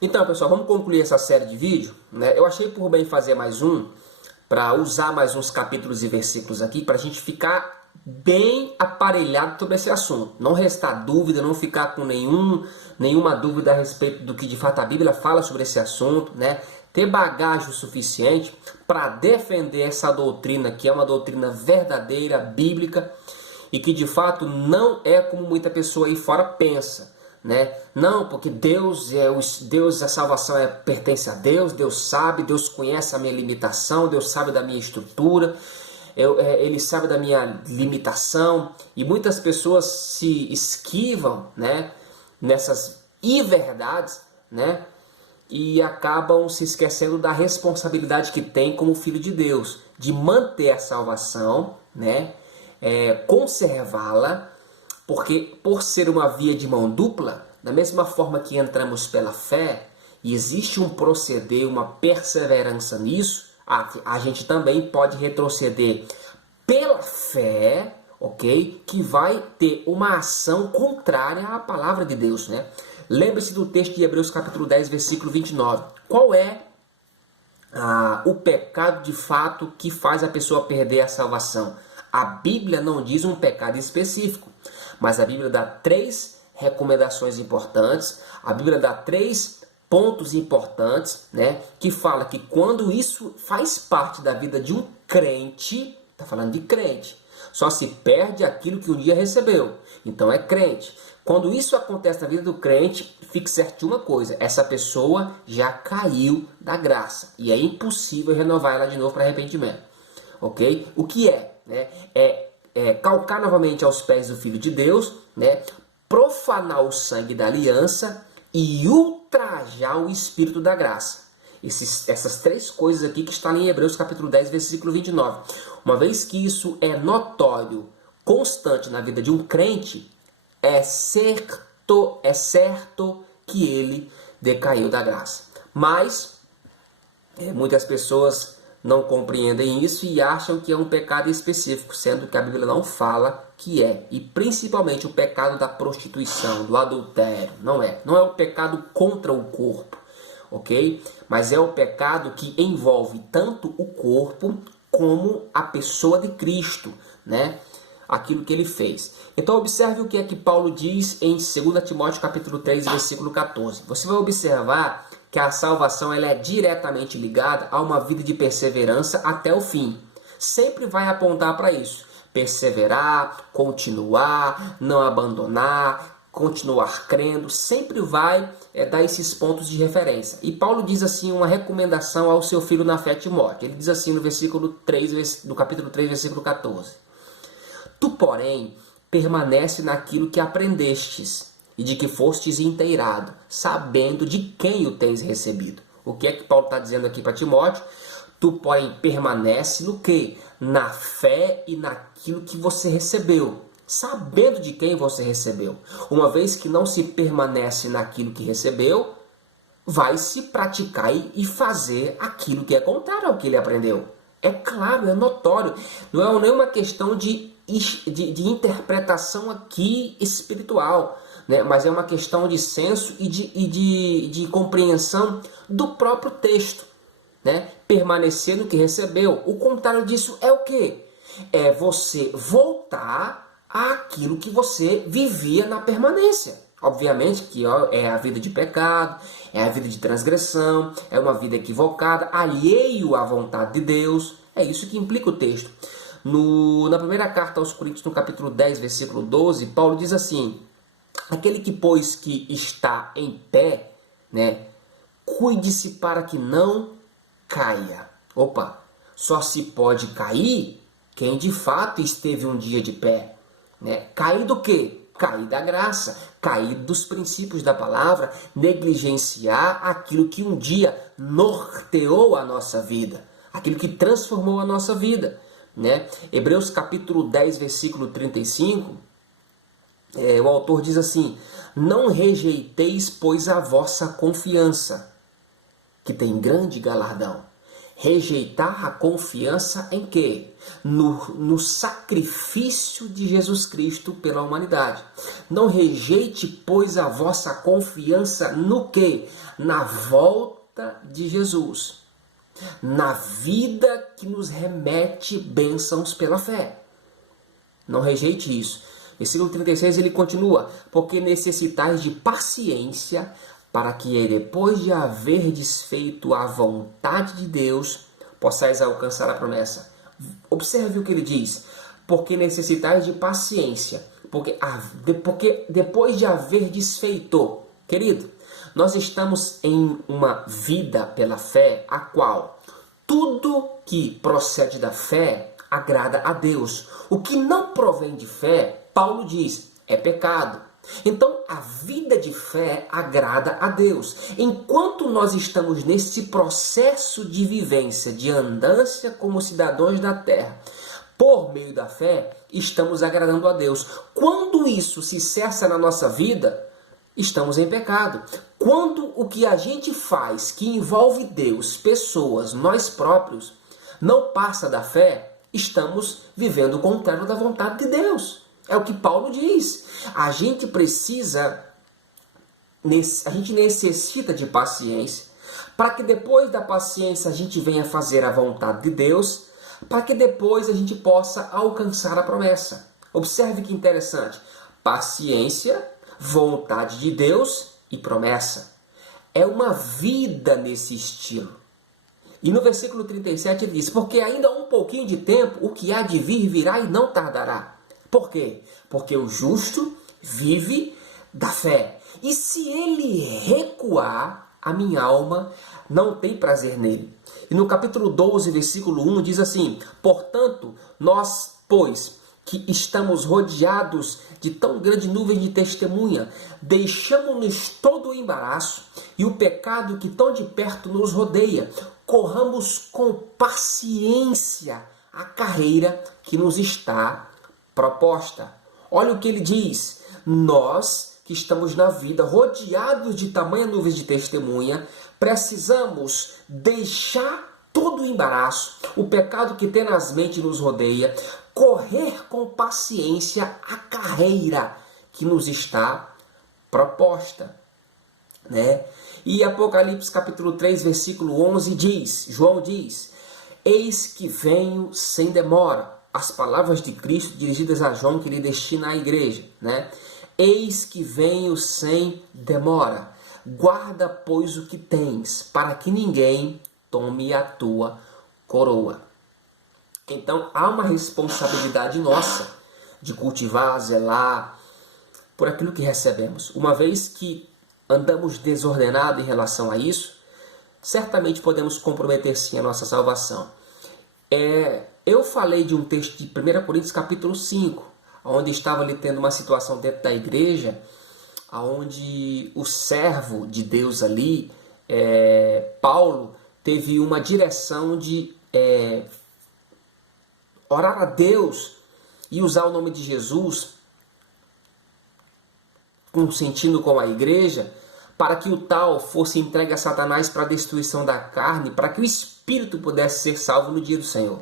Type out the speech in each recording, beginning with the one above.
Então, pessoal, vamos concluir essa série de vídeo, né? Eu achei por bem fazer mais um, para usar mais uns capítulos e versículos aqui, para a gente ficar bem aparelhado sobre esse assunto. Não restar dúvida, não ficar com nenhuma dúvida a respeito do que de fato a Bíblia fala sobre esse assunto, né? Ter bagagem o suficiente para defender essa doutrina, que é uma doutrina verdadeira, bíblica, e que de fato não é como muita pessoa aí fora pensa. Né? Não, porque Deus, a salvação pertence a Deus, Deus sabe, Deus conhece a minha limitação, Deus sabe da minha estrutura, Ele sabe da minha limitação, e muitas pessoas se esquivam, né, nessas inverdades, né, e acabam se esquecendo da responsabilidade que tem como filho de Deus, de manter a salvação, né, conservá-la, porque por ser uma via de mão dupla, da mesma forma que entramos pela fé, e existe um proceder, uma perseverança nisso, a gente também pode retroceder pela fé, ok? Que vai ter uma ação contrária à palavra de Deus, né? Lembre-se do texto de Hebreus capítulo 10, versículo 29. Qual é o pecado de fato que faz a pessoa perder a salvação? A Bíblia não diz um pecado específico, mas a Bíblia dá 3 recomendações importantes, a Bíblia dá 3 pontos importantes, né, que fala que quando isso faz parte da vida de um crente, está falando de crente, só se perde aquilo que um dia recebeu, então é crente. Quando isso acontece na vida do crente, fique certo de uma coisa, essa pessoa já caiu da graça, e é impossível renovar ela de novo para arrependimento, ok? O que é? Né? Calcar novamente aos pés do Filho de Deus, né? Profanar o sangue da aliança e ultrajar o Espírito da graça. Essas 3 coisas aqui que estão em Hebreus capítulo 10, versículo 29. Uma vez que isso é notório, constante na vida de um crente, é certo que ele decaiu da graça. Mas muitas pessoas não compreendem isso e acham que é um pecado específico, sendo que a Bíblia não fala que é. E principalmente o pecado da prostituição, do adultério. Não é o pecado contra o corpo, ok? Mas é o pecado que envolve tanto o corpo como a pessoa de Cristo, né? Aquilo que ele fez. Então observe o que é que Paulo diz em 2 Timóteo capítulo 3, versículo 14. Você vai observar que a salvação ela é diretamente ligada a uma vida de perseverança até o fim. Sempre vai apontar para isso. Perseverar, continuar, não abandonar, continuar crendo, sempre vai dar esses pontos de referência. E Paulo diz assim uma recomendação ao seu filho na fé Timóteo. Ele diz assim no versículo 3, do capítulo 3, versículo 14. Tu, porém, permanece naquilo que aprendestes e de que fostes inteirado, sabendo de quem o tens recebido. O que é que Paulo está dizendo aqui para Timóteo? Tu, porém, permanece no quê? Na fé e naquilo que você recebeu, sabendo de quem você recebeu. Uma vez que não se permanece naquilo que recebeu, vai se praticar e fazer aquilo que é contrário ao que ele aprendeu. É claro, é notório. Não é uma questão de interpretação aqui espiritual, né? Mas é uma questão de senso e de compreensão do próprio texto, né? Permanecer no que recebeu. O contrário disso é o quê? É você voltar àquilo que você vivia na permanência. Obviamente que é a vida de pecado, é a vida de transgressão, é uma vida equivocada, alheio à vontade de Deus. É isso que implica o texto. Na primeira carta aos Coríntios, no capítulo 10, versículo 12, Paulo diz assim: aquele que, pois, que está em pé, né, cuide-se para que não caia. Opa, só se pode cair quem de fato esteve um dia de pé. Né? Cair do quê? Cair da graça, cair dos princípios da palavra, negligenciar aquilo que um dia norteou a nossa vida, aquilo que transformou a nossa vida. Né? Hebreus capítulo 10, versículo 35, o autor diz assim: não rejeiteis, pois, a vossa confiança, que tem grande galardão. Rejeitar a confiança em quê? No sacrifício de Jesus Cristo pela humanidade. Não rejeite, pois, a vossa confiança no quê? Na volta de Jesus. Na vida que nos remete bênçãos pela fé. Não rejeite isso. Versículo 36 ele continua: porque necessitais de paciência, para que depois de haver desfeito a vontade de Deus, possais alcançar a promessa. Observe o que ele diz: porque necessitais de paciência, porque depois de haver desfeito, querido, nós estamos em uma vida pela fé, a qual tudo que procede da fé agrada a Deus. O que não provém de fé, Paulo diz, é pecado. Então, a vida de fé agrada a Deus. Enquanto nós estamos nesse processo de vivência, de andância como cidadãos da terra, por meio da fé, estamos agradando a Deus. Quando isso se cessa na nossa vida, estamos em pecado. Quando o que a gente faz, que envolve Deus, pessoas, nós próprios, não passa da fé, estamos vivendo o contrário da vontade de Deus. É o que Paulo diz. A gente necessita de paciência, para que depois da paciência a gente venha fazer a vontade de Deus, para que depois a gente possa alcançar a promessa. Observe que interessante. Paciência, vontade de Deus e promessa. É uma vida nesse estilo. E no versículo 37 ele diz: porque ainda um pouquinho de tempo, o que há de vir virá e não tardará. Por quê? Porque o justo vive da fé. E se ele recuar, a minha alma não tem prazer nele. E no capítulo 12, versículo 1, diz assim: portanto, nós, pois, que estamos rodeados de tão grande nuvem de testemunha, deixamos-nos todo o embaraço e o pecado que tão de perto nos rodeia. Corramos com paciência a carreira que nos está proposta. Olha o que ele diz: nós que estamos na vida rodeados de tamanha nuvem de testemunha, precisamos deixar todo o embaraço, o pecado que tenazmente nos rodeia, correr com paciência a carreira que nos está proposta, né? E Apocalipse capítulo 3, versículo 11 diz, João diz: eis que venho sem demora. As palavras de Cristo dirigidas a João que lhe destina à igreja, né? Eis que venho sem demora. Guarda, pois, o que tens, para que ninguém tome a tua coroa. Então, há uma responsabilidade nossa de cultivar, zelar por aquilo que recebemos. Uma vez que andamos desordenados em relação a isso, certamente podemos comprometer sim a nossa salvação. Eu falei de um texto de 1 Coríntios capítulo 5, onde estava ali tendo uma situação dentro da igreja, onde o servo de Deus ali, Paulo, teve uma direção de orar a Deus e usar o nome de Jesus, consentindo com a igreja, para que o tal fosse entregue a Satanás para a destruição da carne, para que o espírito pudesse ser salvo no dia do Senhor.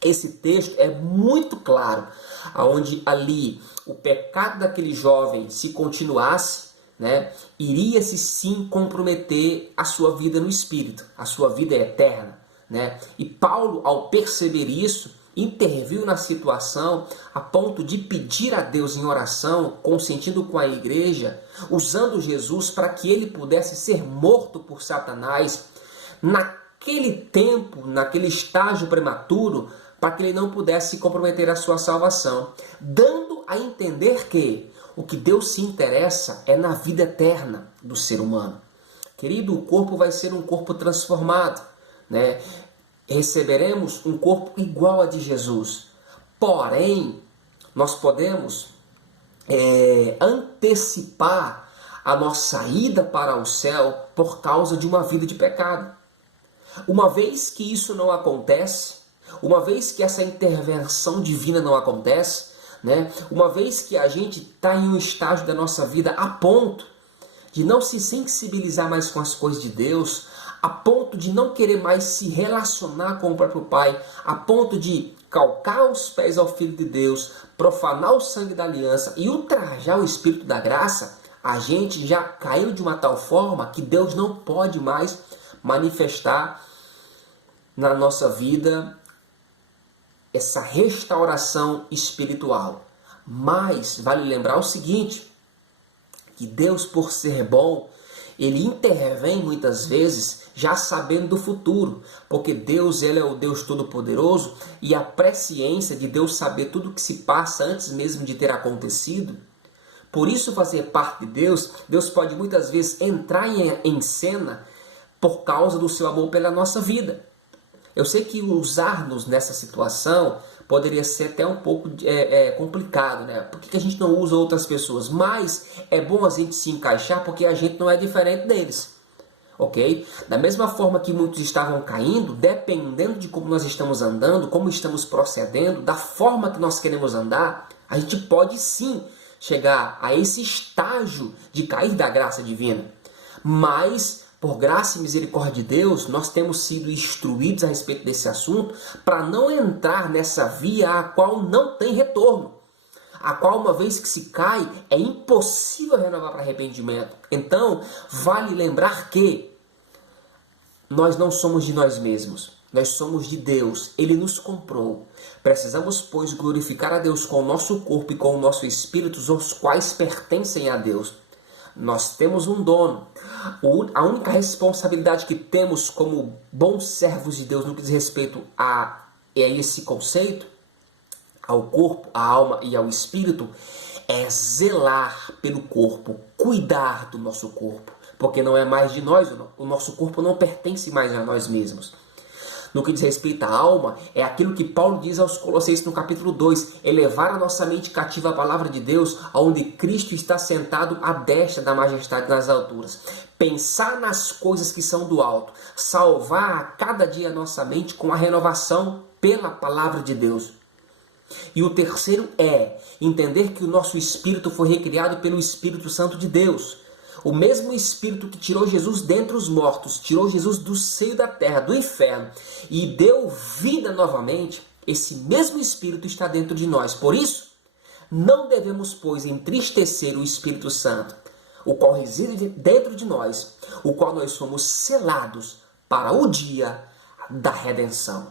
Esse texto é muito claro, onde ali o pecado daquele jovem, se continuasse, né, iria-se sim comprometer a sua vida no espírito, a sua vida eterna, né? E Paulo, ao perceber isso, interviu na situação a ponto de pedir a Deus em oração, consentindo com a igreja, usando Jesus para que ele pudesse ser morto por Satanás naquele tempo, naquele estágio prematuro, para que ele não pudesse comprometer a sua salvação, dando a entender que o que Deus se interessa é na vida eterna do ser humano. Querido, o corpo vai ser um corpo transformado, né? Receberemos um corpo igual a de Jesus. Porém, nós podemos antecipar a nossa ida para o céu por causa de uma vida de pecado. Uma vez que isso não acontece, uma vez que essa intervenção divina não acontece, né? Uma vez que a gente está em um estágio da nossa vida a ponto de não se sensibilizar mais com as coisas de Deus, a ponto de não querer mais se relacionar com o próprio Pai, a ponto de calcar os pés ao Filho de Deus, profanar o sangue da aliança e ultrajar o Espírito da graça, a gente já caiu de uma tal forma que Deus não pode mais manifestar na nossa vida essa restauração espiritual. Mas vale lembrar o seguinte, que Deus, por ser bom, Ele intervém muitas vezes já sabendo do futuro, porque Deus, Ele é o Deus Todo-Poderoso e a presciência de Deus saber tudo o que se passa antes mesmo de ter acontecido. Por isso, fazer parte de Deus, Deus pode muitas vezes entrar em cena por causa do seu amor pela nossa vida. Eu sei que usar-nos nessa situação poderia ser até um pouco complicado, né? Por que a gente não usa outras pessoas? Mas é bom a gente se encaixar porque a gente não é diferente deles, ok? Da mesma forma que muitos estavam caindo, dependendo de como nós estamos andando, como estamos procedendo, da forma que nós queremos andar, a gente pode sim chegar a esse estágio de cair da graça divina. Mas, por graça e misericórdia de Deus, nós temos sido instruídos a respeito desse assunto para não entrar nessa via a qual não tem retorno, a qual, uma vez que se cai, é impossível renovar para arrependimento. Então, vale lembrar que nós não somos de nós mesmos, nós somos de Deus, Ele nos comprou. Precisamos, pois, glorificar a Deus com o nosso corpo e com o nosso espírito, os quais pertencem a Deus. Nós temos um dono. A única responsabilidade que temos como bons servos de Deus no que diz respeito a esse conceito, ao corpo, à alma e ao espírito, é zelar pelo corpo, cuidar do nosso corpo, porque não é mais de nós, o nosso corpo não pertence mais a nós mesmos. No que diz respeito à alma, é aquilo que Paulo diz aos Colossenses no capítulo 2, elevar a nossa mente cativa à palavra de Deus, onde Cristo está sentado à destra da majestade nas alturas. Pensar nas coisas que são do alto, salvar a cada dia a nossa mente com a renovação pela palavra de Deus. E o terceiro é entender que o nosso espírito foi recriado pelo Espírito Santo de Deus. O mesmo Espírito que tirou Jesus dentre os mortos, tirou Jesus do seio da terra, do inferno, e deu vida novamente, esse mesmo Espírito está dentro de nós. Por isso, não devemos, pois, entristecer o Espírito Santo, o qual reside dentro de nós, o qual nós somos selados para o dia da redenção.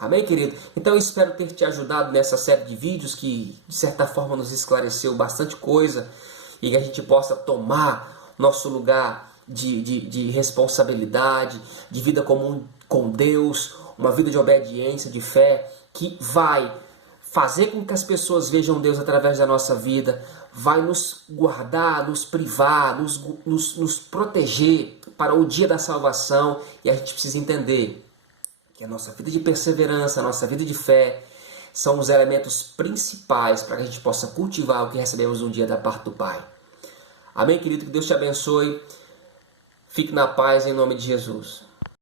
Amém, querido? Então eu espero ter te ajudado nessa série de vídeos que, de certa forma, nos esclareceu bastante coisa, e que a gente possa tomar nosso lugar de responsabilidade, de vida comum com Deus, uma vida de obediência, de fé, que vai fazer com que as pessoas vejam Deus através da nossa vida, vai nos guardar, nos privar, nos proteger para o dia da salvação. E a gente precisa entender que a nossa vida de perseverança, a nossa vida de fé, são os elementos principais para que a gente possa cultivar o que recebemos um dia da parte do Pai. Amém, querido? Que Deus te abençoe. Fique na paz em nome de Jesus.